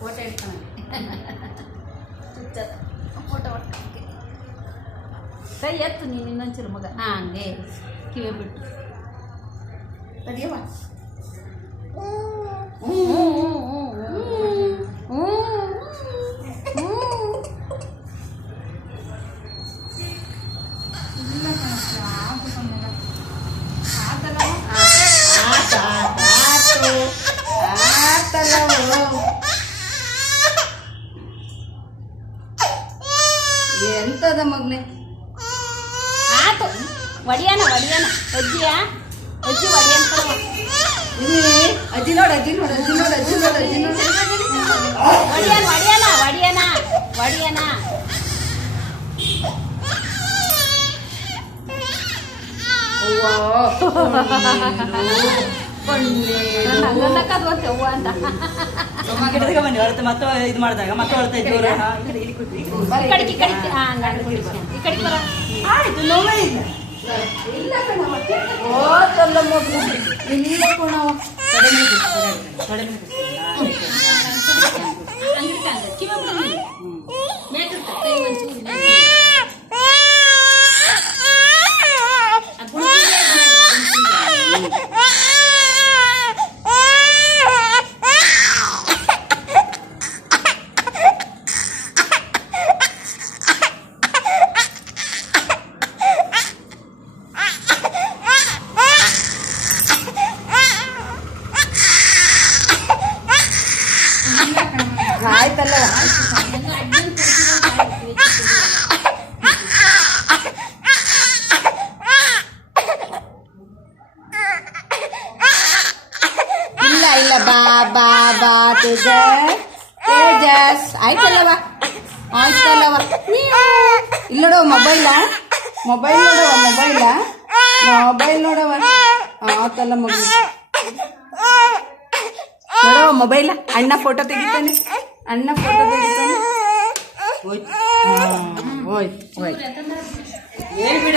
photo ಇಡ್ತಾನೆ photo ಹೊಡ್ತಾನೆ ಕೈ ಎತ್ತು ನೀನು ಇನ್ನೊಂಚೂರು ಮಗ ಹಂಗೆ ಕಿವಿ ಬಿಟ್ಟು ತಡಿಯವ ಎಂತದ ಮಗ್ನೆ ಆತು ಒಡಿಯಾನ ಒಡಿಯಾನ ಅಜ್ಜಿಯಾ ಅಜ್ಜಿ ಒಡಿಯಾನ ಅಜ್ಜಿ ನೋಡು ಅಜ್ಜಿ ನೋಡು ಅಜ್ಜಿ ನೋಡು ಅಜ್ಜಿ ನೋಡು ಅಜ್ಜಿ ನೋಡು ಒಡಿಯಾನ ಒಡಿಯಾನ ಒಡಿಯಾನ ಒಡಿಯಾನ ಹೂವ ಅಂತ ಮತ್ತೆ ಇದು ಮಾಡಿದಾಗ ಮತ್ತೆ ಹೊಳ್ತಾ ಇದ್ದವ್ರ ಕಡಿಕೆ ಕಡಿಕೆ ಈ ಕಡಿಕೆ ಬರ ಆಯ್ತು ನೋವೇ ಇಲ್ಲ ಇಲ್ಲ ಕಣ ಮತ್ತೆ ಓದಲ್ಲ ಮಗು ಇಲ್ಲ ಕಣವ ಕಡಿಮೆ ಕಿವ ಆಯ್ತಲ್ಲ ಇಲ್ಲ ಇಲ್ಲ ಬಾ ಬಾ ಬಾ ತೇಜಸ್ ಆಯ್ತಲ್ಲವ ಆಯ್ತಲ್ಲವ ಇಲ್ಲ ನೋಡವ ಮೊಬೈಲ ಮೊಬೈಲ್ ನೋಡವ ಮೊಬೈಲ್ ನೋಡವ ಆತಲ್ಲ ಮಗು ನೋಡವ ಮೊಬೈಲ ಅಣ್ಣ ಫೋಟೋ ತೆಗಿತಾನೆ ಹೋಯ್ತು ಹೋಯ್ತು ಏನ್ ಬಿಡ